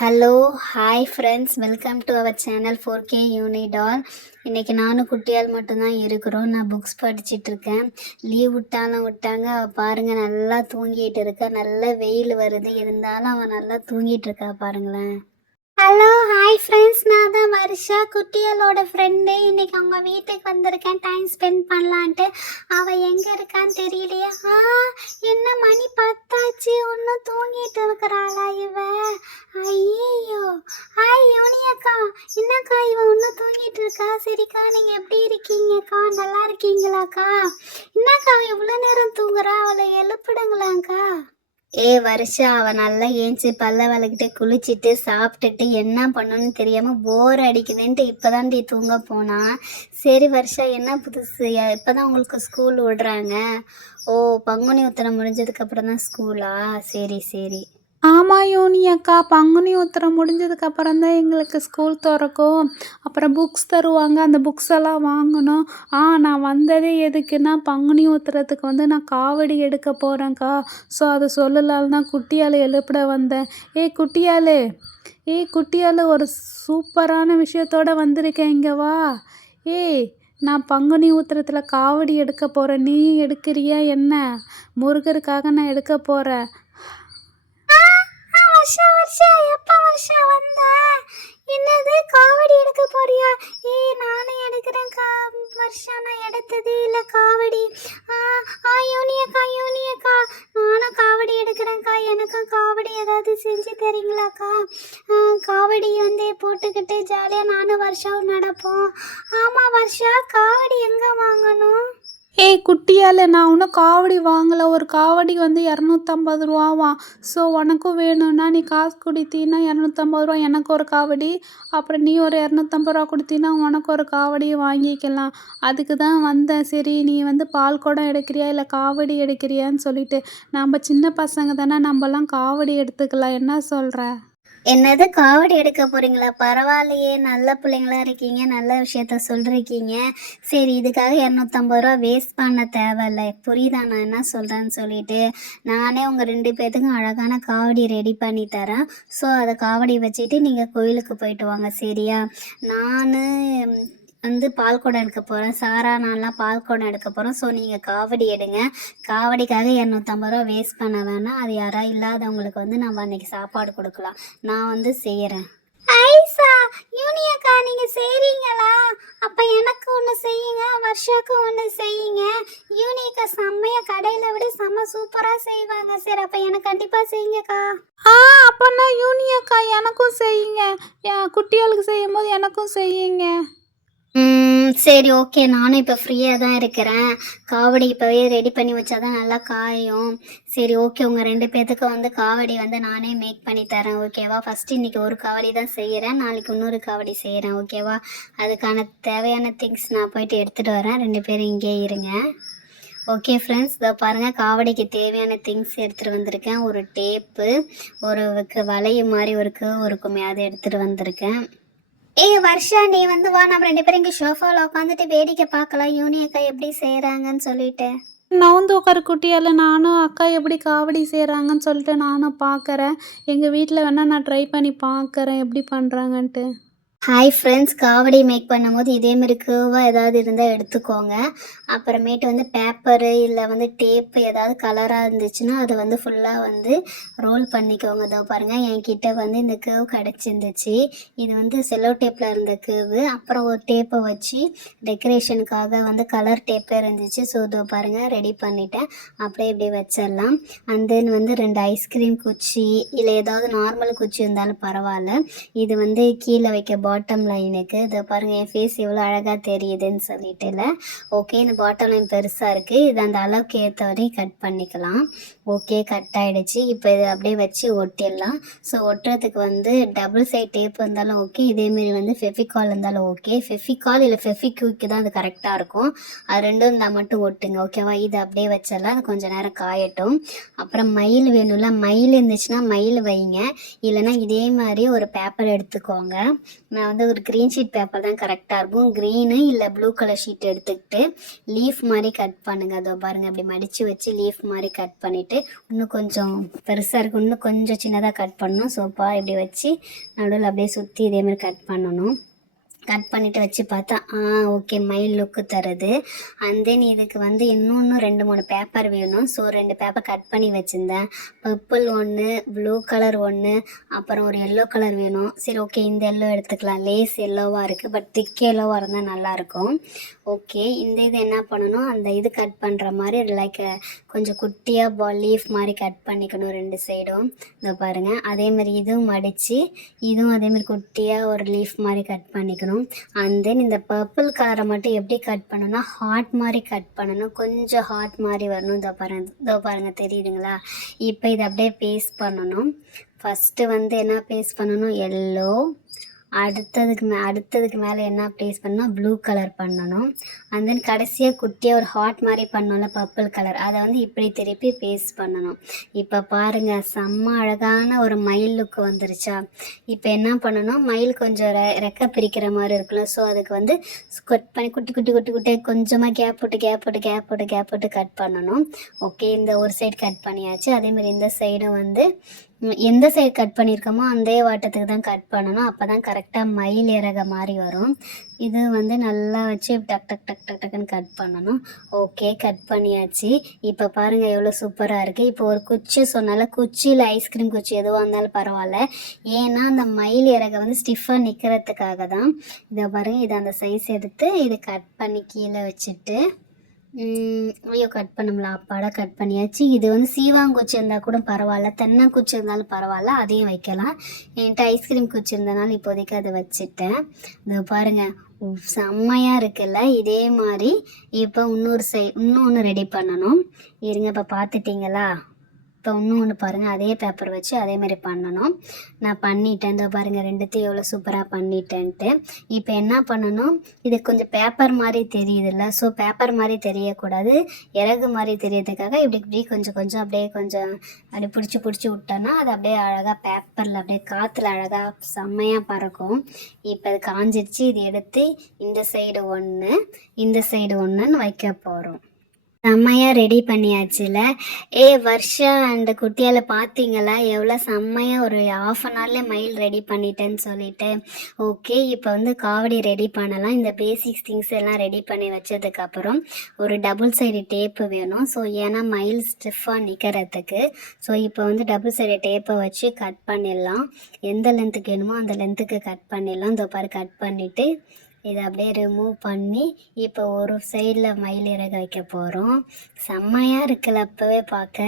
Hello, hi friends, welcome to our channel 4K யூனிடால். இன்றைக்கி நானும் குட்டியால் மட்டும்தான் இருக்கிறோம். நான் புக்ஸ் படிச்சிட்ருக்கேன். லீவ் விட்டாங்க. அவள் பாருங்கள் நல்லா தூங்கிட்டு இருக்கா. நல்ல வெயில் வருது, இருந்தாலும் அவள் நல்லா தூங்கிட்டு இருக்கா பாருங்களேன். ஹலோ, ஹாய் ஃப்ரெண்ட்ஸ், நான் தான் வருஷா, குட்டியலோட ஃப்ரெண்டு. இன்றைக்கி அவங்க வீட்டுக்கு வந்திருக்கேன் டைம் ஸ்பெண்ட் பண்ணலான்ட்டு. அவள் எங்கே இருக்கான்னு தெரியலையே. என்ன மணி 10 ஒன்றும் தூங்கிட்டு இருக்கிறாளா இவ? ஐயோ, ஹாய் யோனியக்கா. என்னக்கா இவ ஒன்றும் தூங்கிட்டு இருக்கா? சரிக்கா, நீங்கள் எப்படி இருக்கீங்கக்கா? நல்லா இருக்கீங்களாக்கா? என்னக்கா இவ்வளோ நேரம் தூங்குறா? அவளை எழுப்பிடுங்களாங்க்கா. வருஷா, அவள் நல்லா ஏஞ்சி பல்ல விளக்கிட்டு குளிச்சுட்டு சாப்பிட்டுட்டு என்ன பண்ணணும்னு தெரியாமல் போர் அடிக்குதுன்ட்டு இப்போதான் தூங்க போனா. சரி வருஷா, என்ன புதுசு? இப்போதான் உங்களுக்கு ஸ்கூல் விடுறாங்க? ஓ, பங்குனி உத்திரம் முடிஞ்சதுக்கப்புறம் தான் ஸ்கூலா? சரி சரி. ஆமாம் யோனி அக்கா, பங்குனி உத்திரம் முடிஞ்சதுக்கப்புறம் தான் எங்களுக்கு ஸ்கூல் திறக்கும். அப்புறம் புக்ஸ் தருவாங்க, அந்த புக்ஸ் எல்லாம் வாங்கணும். நான் வந்ததே எதுக்குன்னா பங்குனி உத்திரத்துக்கு நான் காவடி எடுக்க போகிறேன்க்கா. ஸோ அதை சொல்லலான்னு தான் குட்டியால் எழுப்பிட வந்தேன். குட்டியால் ஒரு சூப்பரான விஷயத்தோடு வந்திருக்கேன், இங்கே வா. நான் பங்குனி உத்திரத்தில் காவடி எடுக்க போகிறேன். நீ எடுக்கிறியா என்ன? முருகருக்காக நான் எடுக்க போகிறேன். வருஷா, எப்ப வருஷா வந்த? என்னது, காவடி எடுக்க போறியா? நானும் எடுக்கிறேன் வருஷா. நான் எடுத்ததே இல்லை காவடி. யூனியக்கா, நானும் காவடி எடுக்கிறேன்க்கா. எனக்கும் காவடி ஏதாவது செஞ்சு தரீங்களாக்கா? காவடி போட்டுக்கிட்டு ஜாலியாக நானும் வருஷாவும் நடப்போம். ஆமாம் வருஷா, காவடி எங்கே வாங்கணும்? குட்டியால், நான் இன்னும் காவடி வாங்கலை. ஒரு காவடி 250 ரூபாவா. ஸோ உனக்கும் வேணும்னா நீ காசு கொடுத்தீன்னா 250 ரூபா எனக்கு ஒரு காவடி, அப்புறம் நீ ஒரு 250 ரூபா கொடுத்தீன்னா உனக்கு ஒரு காவடியை வாங்கிக்கலாம். அதுக்கு தான் வந்தேன். சரி, நீ பால் குடம் எடுக்கிறியா இல்லை காவடி எடுக்கிறியான்னு சொல்லிட்டு. நம்ம சின்ன பசங்க தானே, நம்மலாம் காவடி எடுத்துக்கலாம். என்ன சொல்கிற? என்னது, காவடி எடுக்க போறீங்களா? பரவாயில்லையே, நல்ல பிள்ளைங்களா இருக்கீங்க, நல்ல விஷயத்த சொல்லிருக்கீங்க. சரி, இதுக்காக 250 ரூபா வேஸ்ட் பண்ண தேவையில்ல. புரியுதா நான் என்ன சொல்கிறேன்னு சொல்லிட்டு? நானே உங்கள் 2 பேர்த்துக்கும் அழகான காவடி ரெடி பண்ணி தரேன். ஸோ அதை காவடி வச்சுட்டு நீங்கள் கோயிலுக்கு போயிட்டு வாங்க, சரியா? நான் பால் குடம் எடுக்க போகிறேன். சாரா நான்லாம் பால் குடம் எடுக்க போகிறோம். ஸோ நீங்கள் காவடி எடுங்க. காவடிக்காக 250 ரூபா வேஸ்ட் பண்ண வேணாம். அது யாராவது இல்லாதவங்களுக்கு நம்ம அன்றைக்கி சாப்பாடு கொடுக்கலாம். நான் செய்கிறேன். ஐசா, யூனியக்கா, நீங்கள் செய்கிறீங்களா? அப்போ எனக்கு ஒன்று செய்யுங்க, வருஷாக்கு ஒன்று செய்யுங்க. யூனியக்கா செம்மையாக கடையில் விட செம்ம சூப்பராக செய்வாங்க. சரி, அப்போ எனக்கு கண்டிப்பாக செய்யுங்கக்கா. அப்போனா யூனியக்கா எனக்கும் செய்யுங்க. குட்டியாளுக்கு செய்யும் போது எனக்கும் செய்யுங்க. சரி, ஓகே. நானும் இப்போ ஃப்ரீயாக தான் இருக்கிறேன். காவடி இப்போவே ரெடி பண்ணி வச்சா தான் நல்லா காயும். சரி, ஓகே. உங்கள் 2 பேர்த்துக்கு காவடி நானே மேக் பண்ணி தரேன், ஓகேவா? ஃபஸ்ட்டு இன்றைக்கி ஒரு காவடி தான் செய்கிறேன், நாளைக்கு இன்னொரு காவடி செய்கிறேன், ஓகேவா? அதுக்கான தேவையான திங்ஸ் நான் போயிட்டு எடுத்துகிட்டு வரேன். 2 பேரும் இங்கே இருங்க. ஓகே ஃப்ரெண்ட்ஸ், இதோ பாருங்கள், காவடிக்கு தேவையான திங்ஸ் எடுத்துகிட்டு வந்திருக்கேன். ஒரு டேப்பு, ஒரு வளையம் மாதிரி இருக்குமே, அதை எடுத்துகிட்டு வந்திருக்கேன். வருஷா, நீ வா, நம்ம 2 பேரும் இங்கே ஷோஃபாவில் உட்காந்துட்டு வேடிக்கை பார்க்கலாம், யூனியக்கா எப்படி செய்கிறாங்கன்னு சொல்லிட்டு. நவுந்து உட்கார குட்டியால், நானும் அக்கா எப்படி காவடி செய்கிறாங்கன்னு சொல்லிட்டு நானும் பார்க்குறேன். எங்கள் வீட்டில் வேணால் நான் ட்ரை பண்ணி பார்க்குறேன் எப்படி பண்ணுறாங்கன்ட்டு. ஹாய் ஃப்ரெண்ட்ஸ், காவடி மேக் பண்ணும்போது இதேமாரி கேர்வாக ஏதாவது இருந்தால் எடுத்துக்கோங்க. அப்புறமேட்டு பேப்பரு இல்லை டேப்பு ஏதாவது கலராக இருந்துச்சுன்னா அதை ஃபுல்லாக ரோல் பண்ணிக்கோங்க. இதோ பாருங்கள், என்கிட்ட இந்த கேர்வ் கிடச்சிருந்துச்சு. இது செல்லோ டேப்பில் இருந்த கேர்வு. அப்புறம் ஒரு டேப்பை வச்சு டெக்கரேஷனுக்காக கலர் டேப்பே இருந்துச்சு. ஸோ இதோ பாருங்கள், ரெடி பண்ணிட்டேன். அப்படியே இப்படி வச்சிடலாம். அண்ட் தென் 2 ஐஸ்கிரீம் குச்சி இல்லை ஏதாவது நார்மல் குச்சி இருந்தாலும் பரவாயில்ல. இது கீழே வைக்க பாட்டம் லைனுக்கு. இதை பாருங்கள், என் ஃபேஸ் எவ்வளோ அழகாக தெரியுதுன்னு சொல்லிட்டுல. ஓகே, இந்த பாட்டம் லைன் பெருசாக இருக்குது. இது அந்த அளவுக்கு ஏற்ற வரையும் கட் பண்ணிக்கலாம். ஓகே, கட் ஆகிடுச்சு. இப்போ இது அப்படியே வச்சு ஒட்டிடலாம். ஸோ ஒட்டுறதுக்கு டபுள் சைட் டேப் இருந்தாலும் ஓகே, இதேமாரி ஃபெஃபிகால் இருந்தாலும் ஓகே. ஃபெஃபிகால் இல்லை ஃபெஃபிக்யூக்கு தான் அது கரெக்டாக இருக்கும். அது ரெண்டும் இருந்தால் மட்டும் ஒட்டுங்க, ஓகேவா? இது அப்படியே வச்சிடலாம். அது கொஞ்சம் நேரம் காயட்டும். அப்புறம் மயில் வேணும்ல, மயில் இருந்துச்சுன்னா மயில் வைங்க. இல்லைன்னா இதே மாதிரி ஒரு பேப்பர் எடுத்துக்கோங்க. நான் வந்து ஒரு க்ரீன் ஷீட் பேப்பர் தான் கரெக்டாக இருக்கும். க்ரீனு இல்லை ப்ளூ கலர் ஷீட் எடுத்துக்கிட்டு லீஃப் மாதிரி கட் பண்ணுங்கள். அதோ பாருங்கள், அப்படி மடித்து வச்சு லீஃப் மாதிரி கட் பண்ணிவிட்டு இன்னும் கொஞ்சம் பெருசாக இருக்கும், இன்னும் கொஞ்சம் சின்னதாக கட் பண்ணணும். சோப்பா இப்படி வச்சு நடுவில் அப்படியே சுற்றி இதேமாதிரி கட் பண்ணணும். கட் பண்ணிவிட்டு வச்சு பார்த்தா ஓகே, மயில் லுக்கு தருது. அண்ட் தென் இதுக்கு வந்து இன்னொன்று 2-3 பேப்பர் வேணும். ஸோ 2 பேப்பர் கட் பண்ணி வச்சுருந்தேன். பர்பிள் ஒன்று, ப்ளூ கலர் ஒன்று, அப்புறம் ஒரு எல்லோ கலர் வேணும். சரி ஓகே, இந்த எல்லோ எடுத்துக்கலாம். லேஸ் எல்லோவாக இருக்குது, பட் திக் எல்லோவாக இருந்தால் நல்லாயிருக்கும். ஓகே, இந்த இது என்ன பண்ணணும், அந்த இது கட் பண்ணுற மாதிரி லைக் கொஞ்சம் குட்டியாக லீஃப் மாதிரி கட் பண்ணிக்கணும் 2 சைடும். இதோ பாருங்கள், அதேமாதிரி இதுவும் மடித்து இதுவும் அதேமாதிரி குட்டியாக ஒரு லீஃப் மாதிரி கட் பண்ணிக்கணும். அண்ட் தென் இந்த பர்பிள் கலரை மட்டும் எப்படி கட் பண்ணணும்னா ஹார்ட் மாதிரி கட் பண்ணணும். கொஞ்சம் ஹார்ட் மாதிரி வரணும். இதோ பாருங்கள் தெரியுதுங்களா? இப்போ இதை அப்படியே பேஸ்ட் பண்ணணும். ஃபஸ்ட்டு வந்து என்ன பேஸ்ட் பண்ணணும், எல்லோ. அடுத்ததுக்கு மேலே என்ன ப்ளேஸ் பண்ணணும், ப்ளூ கலர் பண்ணணும். அண்ட் தென் கடைசியாக குட்டியாக ஒரு ஹார்ட் மாதிரி பண்ணோம்ல பர்பிள் கலர், அதை வந்து இப்படி திருப்பி பேஸ்ட் பண்ணணும். இப்போ பாருங்கள், செம்ம அழகான ஒரு மயில் லுக்கு வந்துருச்சா? இப்போ என்ன பண்ணணும், மயில் கொஞ்சம் ரெக்கை பிரிக்கிற மாதிரி இருக்குல்ல, ஸோ அதுக்கு வந்து கட் பண்ணி குட்டியாக கொஞ்சமாக கேப் போட்டு கட் பண்ணணும். ஓகே, இந்த ஒரு சைடு கட் பண்ணியாச்சு. அதேமாதிரி இந்த சைடும் வந்து எந்த சைடு கட் பண்ணியிருக்கோமோ அந்த வாட்டத்துக்கு தான் கட் பண்ணணும். அப்போ தான் கரெக்டாக மயில் இறக மாதிரி வரும். இது வந்து நல்லா வச்சு டக்குன்னு கட் பண்ணணும். ஓகே, கட் பண்ணியாச்சு. இப்போ பாருங்கள் எவ்வளோ சூப்பராக இருக்குது. இப்போ ஒரு குச்சி சொன்னால, குச்சியில் ஐஸ்கிரீம் குச்சி எதுவாக இருந்தாலும் பரவாயில்ல. ஏன்னா அந்த மயில் இறகை வந்து ஸ்டிஃபாக நிற்கிறதுக்காக தான். இதை பாருங்கள், இதை அந்த சைஸ் எடுத்து இது கட் பண்ணி கீழே வச்சுட்டு ஐயோ கட் பண்ணோம்ல, அப்பாடா கட் பண்ணியாச்சு. இது வந்து சீவாங்குச்சி இருந்தால் கூட பரவாயில்ல, தென்னங்குச்சி இருந்தாலும் பரவாயில்ல, அதையும் வைக்கலாம். என்கிட்ட ஐஸ்கிரீம் குச்சி இருந்தனால இப்போதைக்கு அதை வச்சுட்டேன். இது பாருங்கள், செம்மையாக இருக்குல்ல? இதே மாதிரி இப்போ இன்னொன்று ரெடி பண்ணணும். இருங்க, இப்போ பார்த்துட்டிங்களா? இப்போ இன்னொன்று பாருங்கள், அதே பேப்பர் வச்சு அதே மாதிரி பண்ணணும். நான் பண்ணிட்டேன். இந்த பாருங்கள், 2த்தையும் எவ்வளோ சூப்பராக பண்ணிட்டேன்ட்டு. இப்போ என்ன பண்ணணும், இது கொஞ்சம் பேப்பர் மாதிரி தெரியுதுல்ல, ஸோ பேப்பர் மாதிரி தெரியக்கூடாது, இறகு மாதிரி தெரியறதுக்காக இப்படி கொஞ்சம் அப்படியே பிடிச்சி விட்டோன்னா அது அப்படியே அழகாக பேப்பரில் அப்படியே காற்றுல அழகாக செம்மையாக பறக்கும். இப்போ அது காஞ்சிருச்சு. இது எடுத்து இந்த சைடு ஒன்று, இந்த சைடு ஒன்றுன்னு வைக்க போகிறோம். செம்மையாக ரெடி பண்ணியாச்சுல? வர்ஷா அண்ட் குட்டியால் பார்த்தீங்களா எவ்வளோ செம்மையாக ஒரு ½ அன் ஹவர்லேயே மயில் ரெடி பண்ணிட்டேன்னு சொல்லிட்டு. ஓகே, இப்போ வந்து காவடி ரெடி பண்ணலாம். இந்த பேசிக்ஸ் திங்ஸ் எல்லாம் ரெடி பண்ணி வச்சதுக்கப்புறம் ஒரு டபுள் சைடு டேப்பு வேணும். ஸோ ஏன்னா மயில் ஸ்டிஃபாக நிற்கிறதுக்கு. ஸோ இப்போ வந்து டபுள் சைடு டேப்பை வச்சு கட் பண்ணிடலாம். எந்த லென்த்துக்கு வேணுமோ அந்த லென்த்துக்கு கட் பண்ணிடலாம். இந்த பாரு கட் பண்ணிவிட்டு இதை அப்படியே ரிமூவ் பண்ணி இப்போ ஒரு சைடில் மயில் இறக வைக்க போகிறோம். செம்மையாக இருக்குல்ல அப்போவே பார்க்க.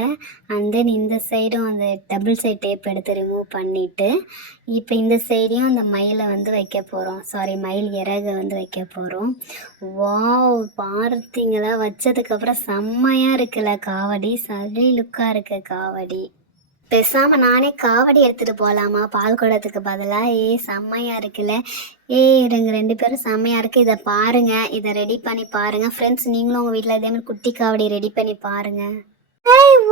அண்ட் தென் இந்த சைடும் அந்த டபுள் சைட் டேப் எடுத்து ரிமூவ் பண்ணிவிட்டு இப்போ இந்த சைடையும் அந்த மயிலை வந்து வைக்க போகிறோம். மயில் இறகை வந்து வைக்க போகிறோம். வாவ், பார்த்தீங்களா? வச்சதுக்கப்புறம் செம்மையாக இருக்குல்ல காவடி? சரி லுக்காக இருக்குது காவடி. பேசாமல் நானே காவடி எடுத்துகிட்டு போகலாமா பால் குடத்துக்கு பதிலாக? செம்மையாக இருக்குல்ல? இருங்க, 2 பேரும் செம்மையாக இருக்குது. இதை பாருங்கள், இதை ரெடி பண்ணி பாருங்கள் ஃப்ரெண்ட்ஸ். நீங்களும் உங்கள் வீட்டில் இதேமாதிரி குட்டி காவடி ரெடி பண்ணி பாருங்கள்.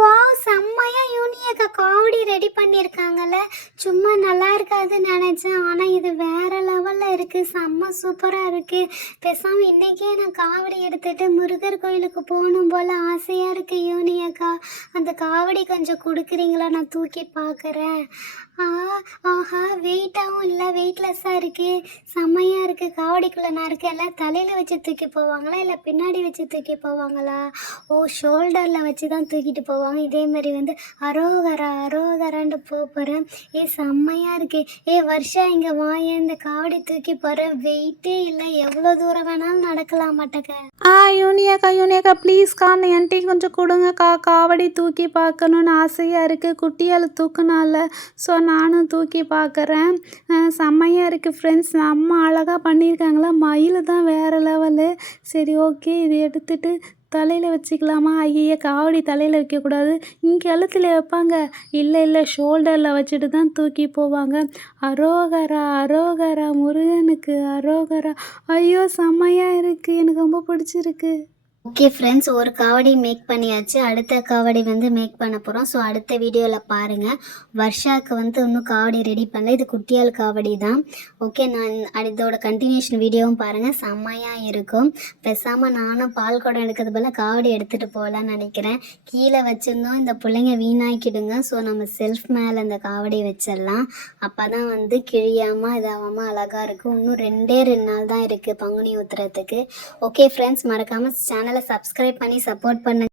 வாவ், செம்மையா யூனியக்கா காவடி ரெடி பண்ணியிருக்காங்கல்ல? சும்மா நல்லா இருக்காதுன்னு நினச்சேன், ஆனால் இது வேற லெவலில் இருக்குது. செம்ம சூப்பராக இருக்குது. பேசாமல் இன்றைக்கே நான் காவடி எடுத்துகிட்டு முருகர் கோயிலுக்கு போகணும் போல் ஆசையாக இருக்குது யூனியக்கா. அந்த காவடி கொஞ்சம் கொடுக்குறீங்களா? நான் தூக்கி பார்க்குறேன். ஆஹா, வெயிட்டாகவும் இல்லை, வெயிட்லெஸ்ஸாக இருக்குது. செம்மையாக இருக்குது. காவடிக்குள்ளே நான் இருக்கேன். எல்லாம் தலையில் வச்சு தூக்கி போவாங்களா இல்லை பின்னாடி வச்சு தூக்கி போவாங்களா? ஷோல்டரில் வச்சு தான் தூக்கிட்டு போவாங்க. இதேமாரி வந்து அரோகரான்ட்டு போகிறேன். செம்மையாக இருக்குது. வர்ஷா இங்கே வாயேன், இந்த காவடி தூக்கி போகிறேன். வெயிட்டே இல்லை, எவ்வளோ தூரம் வேணாலும் நடக்கலாம் மாட்டேக்க. யூனியாக்கா ப்ளீஸ்க்கா, என்கிட்ட கொஞ்சம் கொடுங்கக்கா. காவடி தூக்கி பார்க்கணுன்னு ஆசையாக இருக்குது. குட்டியால் தூக்குனால, ஸோ நானும் தூக்கி பார்க்குறேன். செம்மையாக இருக்குது ஃப்ரெண்ட்ஸ். அம்மா அழகாக பண்ணியிருக்காங்களா? மயில் தான் வேறு லெவலு. சரி ஓகே, இது எடுத்துகிட்டு தலையில் வச்சுக்கலாமா? ஐய, காவடி தலையில் வைக்கக்கூடாது, இங்கே கழுத்தில் வைப்பாங்க. இல்லை ஷோல்டரில் வச்சுட்டு தான் தூக்கி போவாங்க. அரோகரா முருகனுக்கு அரோகரா. ஐயோ, செம்மையாக இருக்குது, எனக்கு ரொம்ப பிடிச்சிருக்கு. ஓகே ஃப்ரெண்ட்ஸ், ஒரு காவடி மேக் பண்ணியாச்சு. அடுத்த காவடி வந்து மேக் பண்ண போகிறோம். ஸோ அடுத்த வீடியோவில் பாருங்கள். வர்ஷாவுக்கு வந்து இன்னும் காவடி ரெடி பண்ணல. இது குட்டியால் காவடி தான். ஓகே, நான் இதோட கண்டினியூஷன் வீடியோவும் பாருங்கள், செம்மையாக இருக்கும். பேசாமல் நானும் பால் குடம் எடுக்கிறது போல் காவடி எடுத்துகிட்டு போகலான்னு நினைக்கிறேன். கீழே வச்சுருந்தோம் இந்த பிள்ளைங்க வீணாக்கிடுங்க. ஸோ நம்ம செல்ஃப் மேலே இந்த காவடி வச்சிடலாம். அப்போ தான் வந்து கிழியாமல் இதாகாமல் அழகாக இருக்கும். இன்னும் 2 நாள் தான் இருக்குது பங்குனி உத்திரத்துக்கு. ஓகே ஃப்ரெண்ட்ஸ், மறக்காமல் சேனலை சப்ஸ்கிரைப் பண்ணி சப்போர்ட் பண்ணுங்கள்.